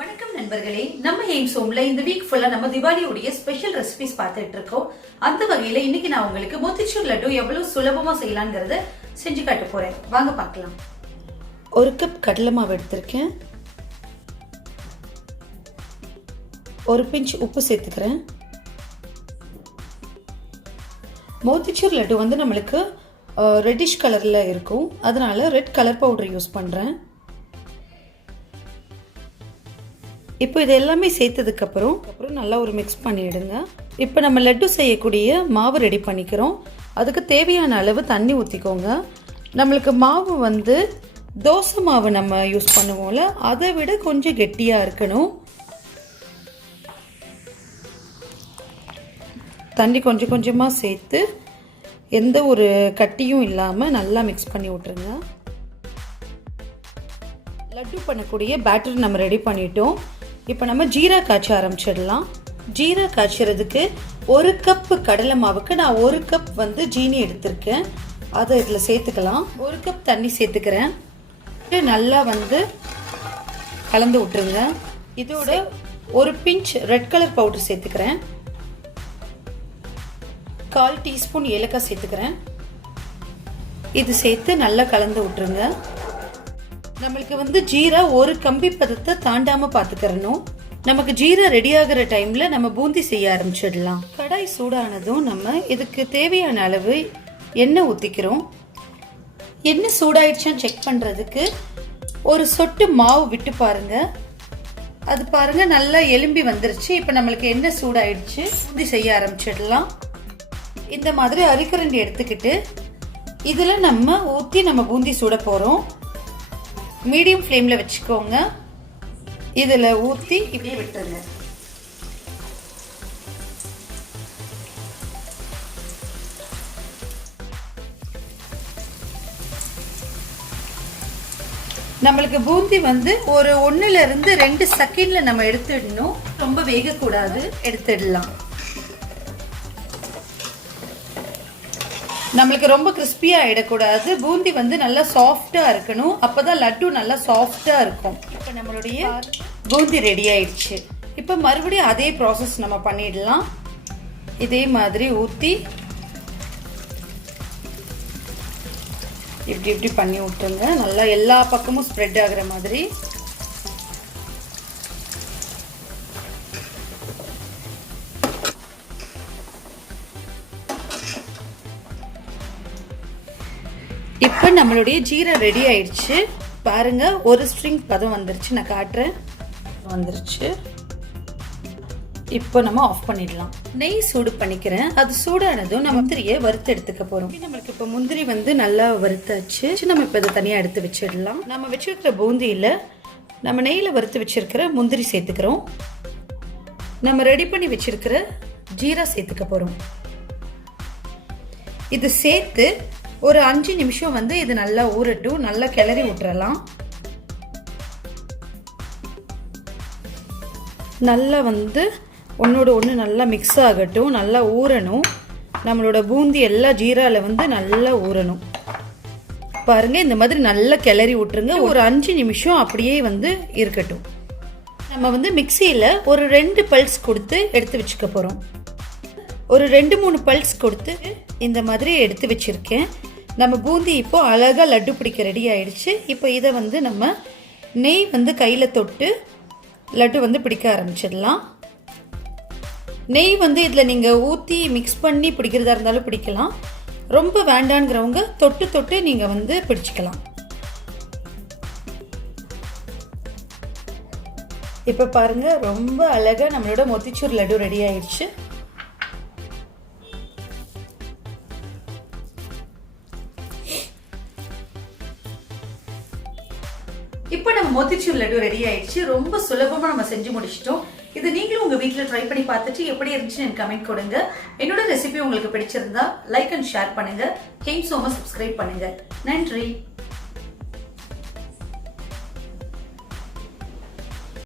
வணக்கம் நண்பர்களே, நம்ம எய்ம்ஸ் ஹோம்ல இந்த வீக் ஃபுல்லா நம்ம திவாலியோடைய ஸ்பெஷல் ரெசிபிஸ் பார்த்துட்டு இருக்கோம். அந்த வகையில இன்னைக்கு நான் உங்களுக்கு மோத்திச்சூர் லட்டு எவ்வளவு சுலபமா செய்யலாம்ங்கறத செஞ்சு காட்ட போறேன். வாங்க பார்க்கலாம். ஒரு கப் கடலை மாவு எடுத்திருக்கேன். ஒரு பிஞ்ச் உப்பு சேர்த்துக்கிறேன். மோத்திச்சூர் லட்டு வந்து நம்மளுக்கு ரெட்டிஷ் கலர்ல இருக்கும், அதனால ரெட் கலர் பவுடர் யூஸ் பண்றேன். இப்போ இது எல்லாமே சேர்த்ததுக்கு அப்புறம் நல்லா ஒரு மிக்ஸ் பண்ணிடுங்க. இப்போ நம்ம லட்டு செய்யக்கூடிய மாவு ரெடி பண்ணிக்கிறோம். அதுக்கு தேவையான அளவு தண்ணி ஊற்றிக்கோங்க. நம்மளுக்கு மாவு வந்து தோசை மாவு நம்ம யூஸ் பண்ணுவோம்ல, அதை விட கொஞ்சம் கெட்டியாக இருக்கணும். தண்ணி கொஞ்சம் கொஞ்சமாக சேர்த்து எந்த ஒரு கட்டியும் இல்லாமல் நல்லா மிக்ஸ் பண்ணி விட்டுருங்க. லட்டு பண்ணக்கூடிய பேட்டர் நம்ம ரெடி பண்ணிட்டோம். இப்போ நம்ம ஜீரா காய்ச்ச ஆரம்பிச்சிடலாம். ஜீரா காய்ச்சறதுக்கு ஒரு கப் கடலை மாவுக்கு நான் ஒரு கப் வந்து ஜீனி எடுத்திருக்கேன். அதை இதில் சேர்த்துக்கலாம். ஒரு கப் தண்ணி சேர்த்துக்கிறேன். நல்லா வந்து கலந்து விட்டுருங்க. இதோட ஒரு பிஞ்ச் ரெட் கலர் பவுடர் சேர்த்துக்கிறேன். 1/4 டீஸ்பூன் ஏலக்காய் சேர்த்துக்கிறேன். இது சேர்த்து நல்லா கலந்து விட்டுருங்க. நம்மளுக்கு வந்து ஜீரா ஒரு கம்பி பதத்தை தாண்டாம பாத்துக்கிறணும். நமக்கு ஜீரா ரெடி ஆகிற டைம்ல நம்ம பூந்தி செய்ய ஆரம்பிச்சிடலாம். கடாய் சூடானதும் நம்ம இதுக்கு தேவையான அளவு எண்ணெய் ஊத்திக்கிறோம். எண்ணெய் சூடாயிடுச்சான்னு செக் பண்றதுக்கு ஒரு சொட்டு மாவு விட்டு பாருங்க. அது பாருங்க நல்லா எலும்பி வந்துருச்சு. இப்ப நம்மளுக்கு எண்ணெய் சூடாயிடுச்சு. பூந்தி செய்ய ஆரம்பிச்சிடலாம். இந்த மாதிரி அரிக்கரண்டி எடுத்துக்கிட்டு இதுல நம்ம ஊத்தி நம்ம பூந்தி சுட போறோம். மீடியம் ஃப்ளேம்ல வச்சுக்கோங்க. இதில் ஊற்றி இப்படியே விட்டுருங்க. நம்மளுக்கு பூந்தி வந்து ஒரு 1 to 2 செகண்ட்ல நம்ம எடுத்துடணும். ரொம்ப வேகக்கூடாது, எடுத்துடலாம். நம்மளுக்கு ரொம்ப கிறிஸ்பியா ஆயிடக்கூடாது. பூந்தி வந்து நல்லா சாஃப்டா இருக்கணும். அப்பதான் லட்டு நல்லா சாஃப்டா இருக்கும். இப்ப நம்மளுடைய பூந்தி ரெடி ஆயிடுச்சு. இப்ப மறுபடியும் அதே ப்ராசஸ் நம்ம பண்ணிடலாம். இதே மாதிரி ஊத்தி இப்படி இப்படி பண்ணி விட்டுருங்க. நல்லா எல்லா பக்கமும் ஸ்ப்ரெட் ஆகுற மாதிரி. இப்போ நம்மளுடைய ஜீரா ரெடி ஆயிடுச்சு. பாருங்க, ஒரு ஸ்ட்ரிங் பதம் வந்துருச்சு. நான் காட்டுறேன், வந்துருச்சு. இப்போ நம்ம ஆஃப் பண்ணிடலாம். நெய் சூடு பண்ணிக்கிறேன். அது சூடானதும் நம்ம முந்திரியை வறுத்து எடுத்துக்க போறோம். நம்மளுக்கு இப்போ முந்திரி வந்து நல்லா வறுத்தாச்சு. நம்ம இப்போ இதை தனியாக எடுத்து வச்சிடலாம். நம்ம வச்சிருக்கிற பூந்தியில நம்ம நெய்யில் வறுத்து வச்சிருக்கிற முந்திரி சேர்த்துக்கிறோம். நம்ம ரெடி பண்ணி வச்சிருக்கிற ஜீரா சேர்த்துக்க போறோம். இது சேர்த்து ஒரு 5 நிமிஷம் வந்து இது நல்லா ஊறட்டும். நல்லா கிளறி விட்டுறலாம். நல்லா வந்து ஒன்னோட ஒன்று நல்லா மிக்ஸ் ஆகட்டும். நல்லா ஊறணும். நம்மளோட பூந்தி எல்லாம் ஜீரால வந்து நல்லா ஊறணும். பாருங்க, இந்த மாதிரி நல்லா கிளறி விட்டுருங்க. ஒரு 5 நிமிஷம் அப்படியே வந்து இருக்கட்டும். நம்ம வந்து மிக்சியில ஒரு 2 பல்ஸ் கொடுத்து எடுத்து வச்சுக்க போறோம். ஒரு 2-3 பல்ஸ் கொடுத்து இந்த மாதிரி எடுத்து வச்சிருக்கேன். நம்ம பூந்தி இப்போ அழகா லட்டு பிடிக்க ரெடி ஆயிடுச்சு. இப்போ இதை வந்து நம்ம நெய் வந்து கையில தொட்டு லட்டு வந்து பிடிக்க ஆரம்பிச்சிடலாம். நெய் வந்து இதுல நீங்க ஊத்தி மிக்ஸ் பண்ணி பிடிக்கிறதா இருந்தாலும் பிடிக்கலாம். ரொம்ப வேண்டாங்கிறவங்க தொட்டு தொட்டு நீங்க வந்து பிடிச்சிக்கலாம். இப்ப பாருங்க, ரொம்ப அழகா நம்மளோட மோத்திச்சூர் லட்டு ரெடி ஆயிடுச்சு. இப்போ நம்ம மோத்திச்சூர் லட்டு ரெடி ஆயிடுச்சு. ரொம்ப சுலபமா நம்ம செஞ்சு முடிச்சிட்டோம். இது நீங்களும் உங்க வீட்ல ட்ரை பண்ணி பார்த்துட்டு எப்படி இருந்துச்சுன்னு எனக்கு கமெண்ட் கொடுங்க. என்னோட ரெசிபி உங்களுக்கு பிடிச்சிருந்தா லைக் அண்ட் ஷேர் பண்ணுங்க. எய்ம்ஸ் ஹோமை சப்ஸ்கிரைப் பண்ணுங்க. நன்றி.